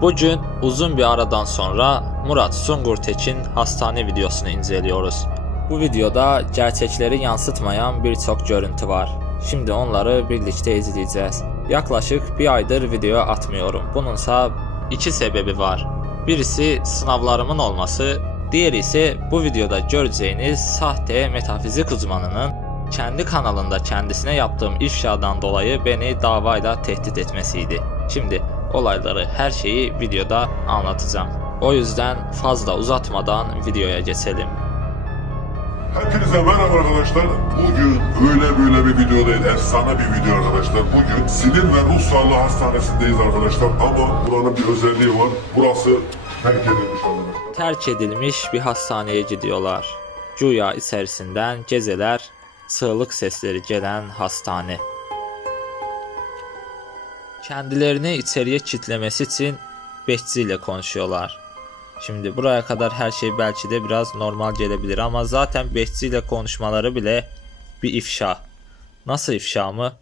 Bugün uzun bir aradan sonra Murat Sungurtekin hastane videosunu inceliyoruz. Bu videoda gerçekleri yansıtmayan birçok görüntü var. Şimdi onları birlikte izleyeceğiz. Yaklaşık bir aydır video atmıyorum. Bununsa iki sebebi var. Birisi sınavlarımın olması, diğeri ise bu videoda göreceğiniz sahte metafizik uzmanının kendi kanalında kendisine yaptığım ifşadan dolayı beni davayla tehdit etmesiydi. Şimdi olayları, her şeyi videoda anlatacağım. O yüzden fazla uzatmadan videoya geçelim. Hepinize merhaba arkadaşlar. Bugün böyle bir video değil, efsane bir video arkadaşlar. Bugün Sinir ve Ruh Sağlığı Hastanesi'ndeyiz arkadaşlar. Ama buranın bir özelliği var. Burası terk edilmiş arkadaşlar. Terk edilmiş bir hastaneye gidiyorlar. Güya içerisinden geceler çığlık sesleri gelen hastane. Kendilerini içeriye kilitlemesi için bekçiyle konuşuyorlar. Şimdi buraya kadar her şey belki de biraz normal gelebilir ama zaten bekçiyle konuşmaları bile bir ifşa. Nasıl ifşa mı?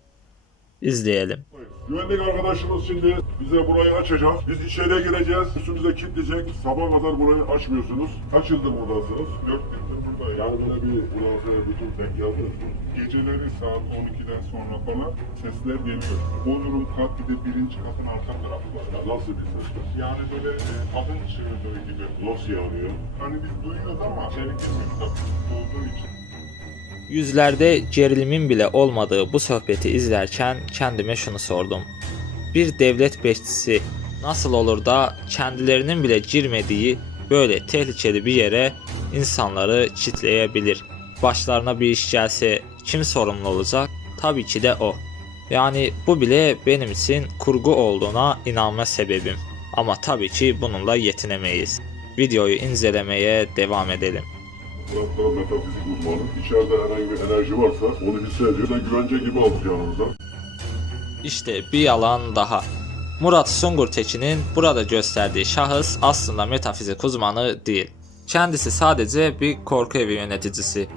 İzleyelim. Güvenlik arkadaşımız şimdi bize burayı açacak. Biz içeriye gireceğiz. Üstümüze kilitleyecek. Sabah kadar burayı açmıyorsunuz. Kaç yıldır buradasınız? 4 yıldır buradayım. Yani böyle bir buraya bütün denk geldi. Geceleri saat 12'den sonra falan sesler geliyor. Bodrum kat bir de birinci katın arka tarafı var. Nasıl bir ses? Yani böyle kadın çığlığı gibi. Nasıl yanıyor? Hani biz duyuyoruz ama içeri girmiyoruz da olduğu için. Yüzlerde gerilimin bile olmadığı bu sohbeti izlerken kendime şunu sordum. Bir devlet bekçisi nasıl olur da kendilerinin bile girmediği böyle tehlikeli bir yere insanları kilitleyebilir? Başlarına bir iş gelse kim sorumlu olacak? Tabii ki de o. Yani bu bile benim için kurgu olduğuna inanma sebebim. Ama tabii ki bununla yetinemeyiz. Videoyu incelemeye devam edelim. Murat da metafizik uzmanı. İçeride herhangi bir enerji varsa onu hissediyor. Da güvence gibi aldık yanımıza. İşte bir yalan daha. Murat Sungurtekin'in burada gösterdiği şahıs aslında metafizik uzmanı değil. Kendisi sadece bir korku evi yöneticisi.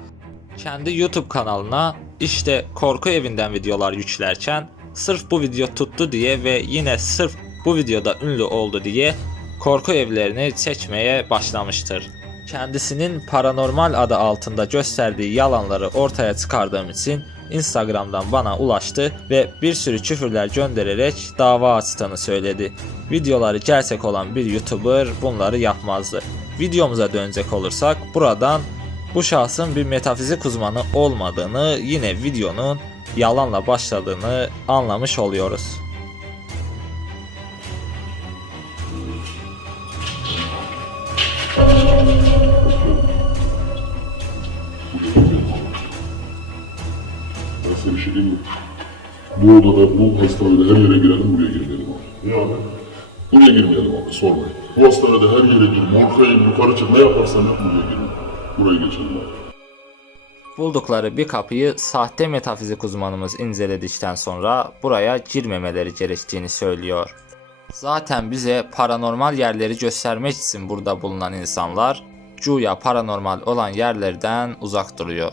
Kendi YouTube kanalına işte korku evinden videolar yüklerken sırf bu video tuttu diye ve yine sırf bu videoda ünlü oldu diye korku evlerini çekmeye başlamıştır. Kendisinin paranormal adı altında gösterdiği yalanları ortaya çıkardığım için Instagram'dan bana ulaştı ve bir sürü küfürler göndererek dava açtığını söyledi. Videoları gerçek olan bir YouTuber bunları yapmazdı. Videomuza dönecek olursak buradan bu şahsın bir metafizik uzmanı olmadığını, yine videonun yalanla başladığını anlamış oluyoruz. Ben size bir şey diyeyim mi? Bu odada, bu hastanede her yere girelim, buraya girmeyelim abi. Niye abi? Buraya girmeyelim abi, sormayın. Bu hastanede her yere gir, morkayım, yukarı çık, ne yaparsan yap buraya girme. Buraya geçelim abi. Buldukları bir kapıyı sahte metafizik uzmanımız inceledikten sonra buraya girmemeleri gerektiğini söylüyor. Zaten bize paranormal yerleri göstermek için burada bulunan insanlar güya paranormal olan yerlerden uzak duruyor.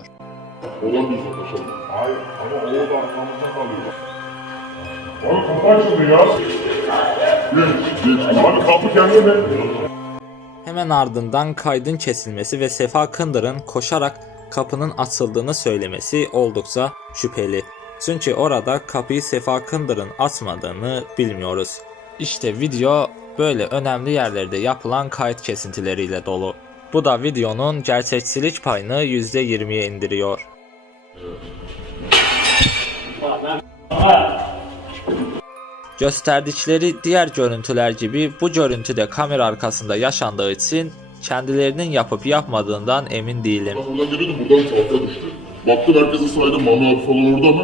Olan bir uzaklaşalım. Hayır ama o da arkamızda kalıyor. Abi kapı açıldı ya. Geç. Abi kapı kendine. Hemen ardından kaydın kesilmesi ve Sefa Kındır'ın koşarak kapının açıldığını söylemesi oldukça şüpheli. Çünkü orada kapıyı Sefa Kındır'ın açmadığını bilmiyoruz. İşte video böyle önemli yerlerde yapılan kayıt kesintileriyle dolu. Bu da videonun gerçekçilik payını %20'ye indiriyor. Gösterdikleri diğer görüntüler gibi bu görüntüde kamera arkasında yaşandığı için kendilerinin yapıp yapmadığından emin değilim. Buradan geliyordum, buradan tahta düştü. Baktım herkesin saydı, Mami abi falan orada mı?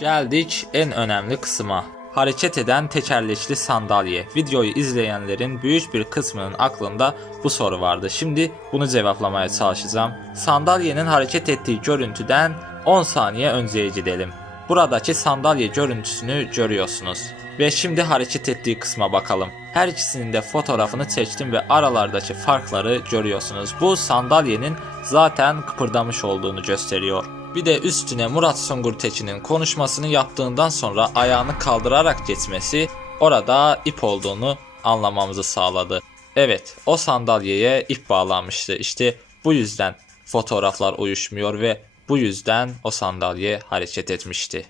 Geldik en önemli kısma. Hareket eden tekerlekli sandalye. Videoyu izleyenlerin büyük bir kısmının aklında bu soru vardı. Şimdi bunu cevaplamaya çalışacağım. Sandalyenin hareket ettiği görüntüden 10 saniye önceye gidelim. Buradaki sandalye görüntüsünü görüyorsunuz. Ve şimdi hareket ettiği kısma bakalım. Her ikisinin de fotoğrafını çektim ve aralardaki farkları görüyorsunuz. Bu sandalyenin zaten kıpırdamış olduğunu gösteriyor. Bir de üstüne Murat Sungurtekin'in konuşmasını yaptığından sonra ayağını kaldırarak geçmesi orada ip olduğunu anlamamızı sağladı. Evet, o sandalyeye ip bağlanmıştı. İşte bu yüzden fotoğraflar uyuşmuyor ve bu yüzden o sandalye hareket etmişti.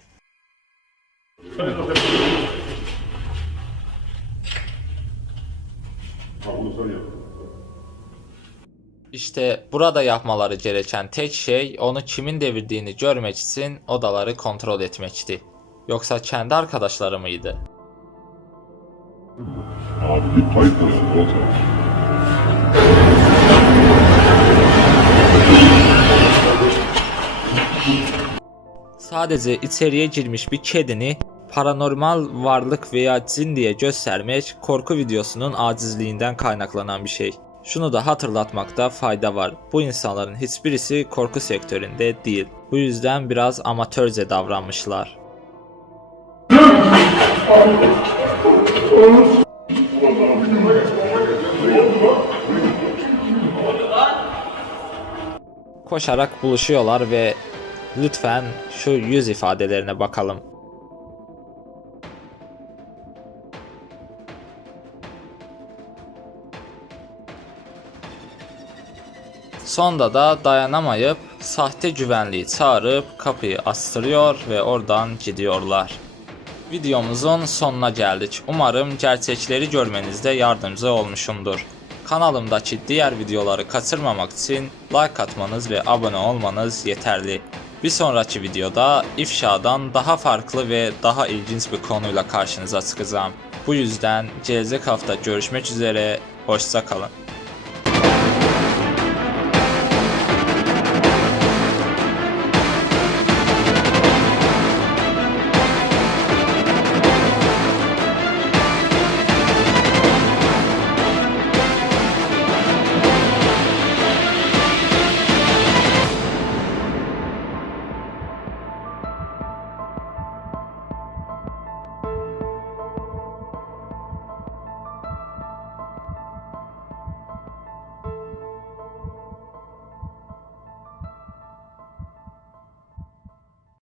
İşte burada yapmaları gereken tek şey onu kimin devirdiğini görmek için odaları kontrol etmekti. Yoksa kendi arkadaşları mıydı? Abi bir kayıt olsun o zaman. Sadece içeriye girmiş bir kedini paranormal varlık veya cin diye göstermek korku videosunun acizliğinden kaynaklanan bir şey. Şunu da hatırlatmakta fayda var. Bu insanların hiçbirisi korku sektöründe değil. Bu yüzden biraz amatörce davranmışlar. Koşarak buluşuyorlar ve lütfen şu yüz ifadelerine bakalım. Sonda da dayanamayıp sahte güvenliği çağırıp kapıyı astırıyor ve oradan gidiyorlar. Videomuzun sonuna geldik. Umarım gerçekleri görmenizde yardımcı olmuşumdur. Kanalımdaki diğer videoları kaçırmamak için like atmanız ve abone olmanız yeterli. Bir sonraki videoda ifşadan daha farklı ve daha ilginç bir konuyla karşınıza çıkacağım. Bu yüzden gelecek hafta görüşmek üzere, hoşça kalın.